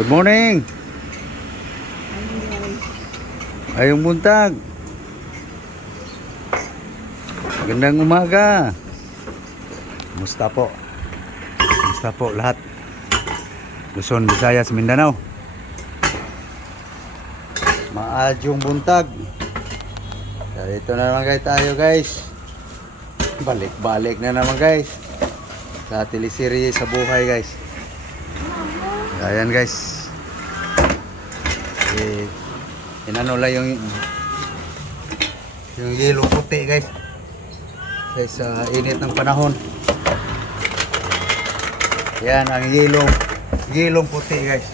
Good morning. Ayong buntag. Magandang umaga. Kumusta po? Kumusta po lahat? Luzon, Visayas, Mindanao. Maadyong buntag. Ito na naman guys tayo guys. Balik-balik na naman guys. Sa teleserye sa buhay guys. Ayan guys. Inano lang yung yellow puti guys. Sa init ng panahon. Yan ang yellow puti guys.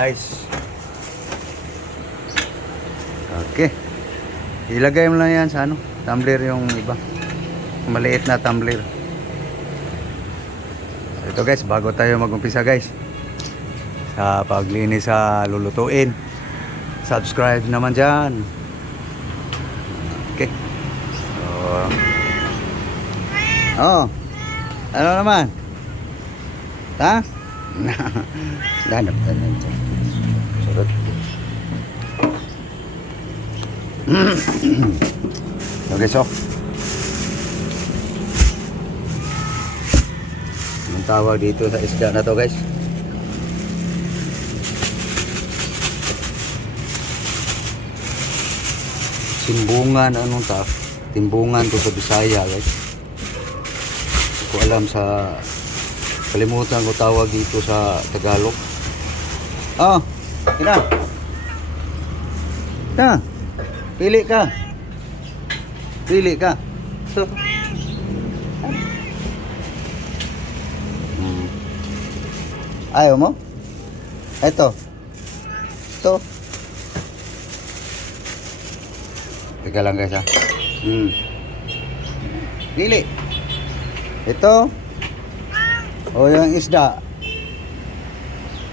Ice. Okay. Ilagay mo lang yan sa ano, tumbler yung iba. Maliit na tumbler. Ito guys, bago tayo mag-umpisa guys sa paglinis sa lulutuin, subscribe naman dyan. Okay. So, ano naman? Ha? Ganap tayo dyan. Surot. Okay, so ang tawag dito sa isda na to guys, timbungan. Anong tawag? Timbungan to sa Bisaya guys. Hindi ko alam sa, kalimutan ko tawag dito sa Tagalog. Ina na, pili ka so, ayaw mo? Ito teka lang guys ha. Pili ito o yung isda.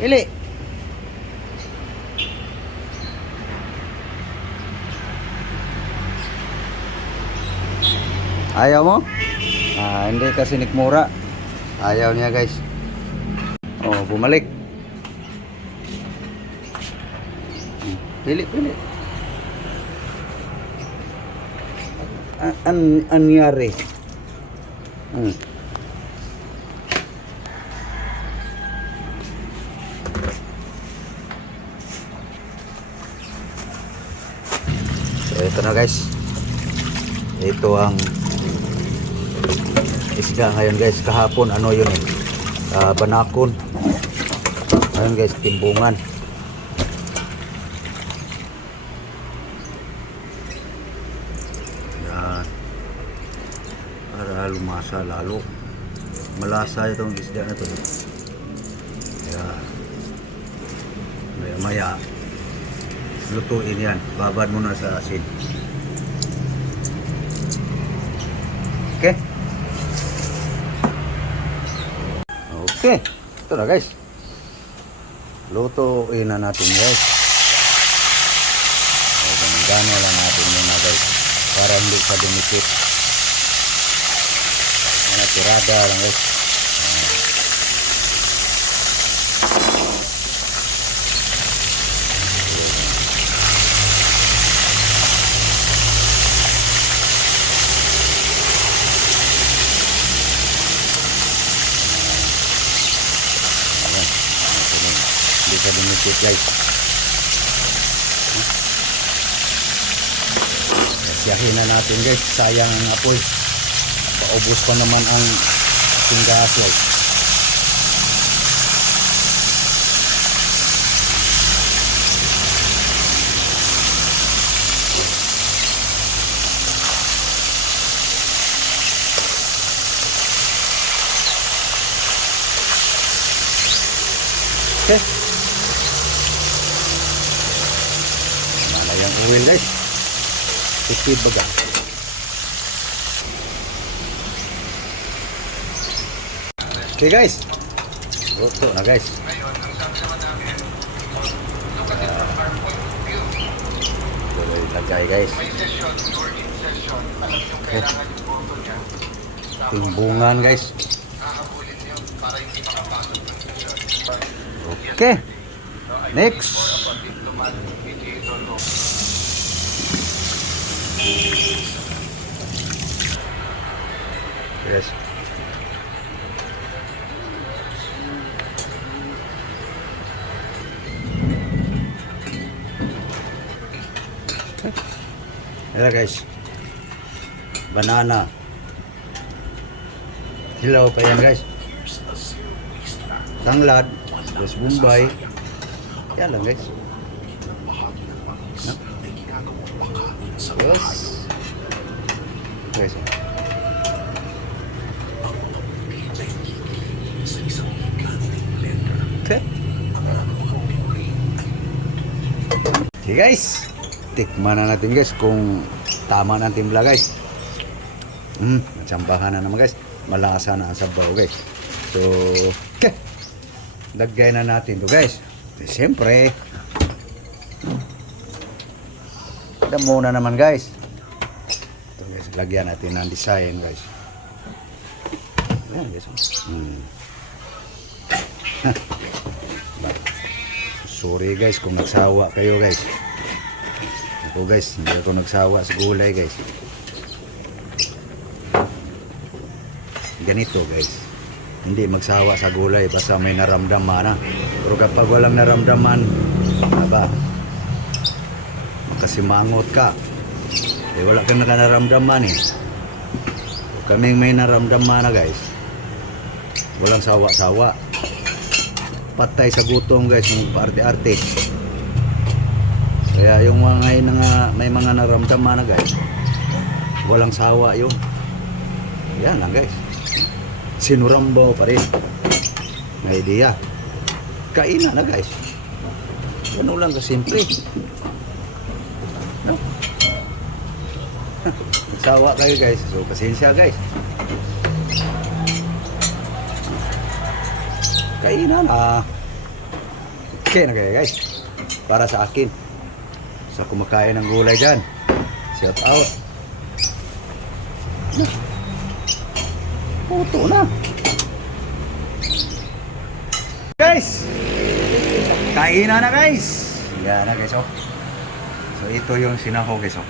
Pili. Ayaw mo? Hindi kasi nikmura. Ayaw niya guys. Bumalik. Pili. Anyari. So ito na guys. Ito ang isda ngayon guys. Kahapon ano yun banakon. Ngayon guys, timbungan. Yan. Para lumasa lalo. Malasa itong isda na to. Yan. Maya lutuin yan. Babad muna sa asin. Okay. Okay. Ito na guys. Lutuin na natin guys. Gano lang natin muna guys. Para hindi sa dumikit. Tirada lang guys. Hindi sa dumikit guys. Kasiyahin na natin guys. Sayang ang apoy. Paubos pa naman ang ating gas guys. Okay. Malayang oil guys. Tipid baga. Okay guys. Luto na guys. Lagay guys. Okay. Timbungan guys. Okay. Next. Yes. Ayan guys. Banana. Hilaw pa yan guys. Tanglad. Terus Bombay. Yan lang guys. No? Terus. Guys. Okay. Okay guys. Tikman na natin guys kung tama ng timpla guys. Matsambahan na naman guys. Malasa na ang sabaw guys. So, okay. Lagay na natin to guys. Siyempre, damo na naman guys. Ito guys, lagyan natin ng design guys. Ayan guys. Sorry guys kung nagsawa kayo guys. Ako guys, hindi ako nagsawa sa gulay guys. Ganito guys, hindi magsawa sa gulay basta may naramdaman na. Pero kapag walang naramdaman, aba, makasimangot ka. Eh, wala kang naramdaman eh. Kaming may naramdaman na guys, walang sawa-sawa. Patay sa gutom guys, yung paarte-arte. Kaya yung mga may mga naramdaman na guys, walang sawa yun. Yan lang guys. Sinurambaw pa rin. May idea. Kainan na guys. Ano lang kasimple. No? Nagsawa kayo guys. So pasensya guys. Kainan na. Okay na kayo guys. Para sa akin. Sa kumakain ng gulay dyan. Shout out. Puto na. Guys. Kainan na guys. Yan na guys oh. So ito yung sinaho guys oh.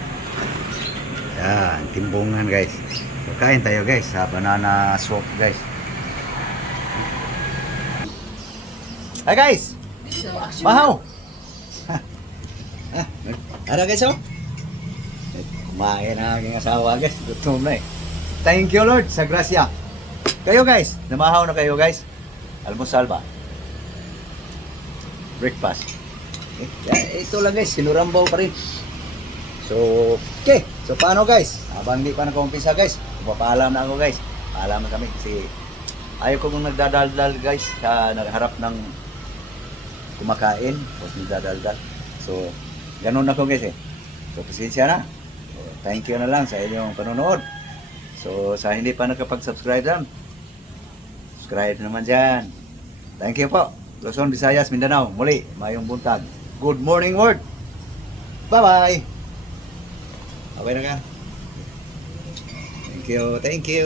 Yan, timbungan guys. So kain tayo guys sa banana soup guys. Hi guys. Mahaw. Ano guys oh? Kumain na aking asawa guys. Gutom na eh. Thank you Lord sa grasya. Kayo guys, namahaw na kayo guys. Almusal ba? Breakfast. Ito lang guys, sinurambaw pa rin. So, okay. So paano guys? Habang hindi pa nag-umpisa guys, paalam na ako guys. Paalam na kami kasi ayaw ko kung nagdadaldal guys sa nagharap ng kumakain. Tapos nagdadaldal. So, ganun ako guys eh. So, pasensya na. So, thank you na lang sa inyong panonood. So, sa hindi pa nakapag-subscribe dyan, subscribe naman dyan. Thank you po. Luzon, Visayas, Mindanao. Muli, mayong buntag. Good morning world. Bye-bye. Okay na ka. Thank you. Thank you.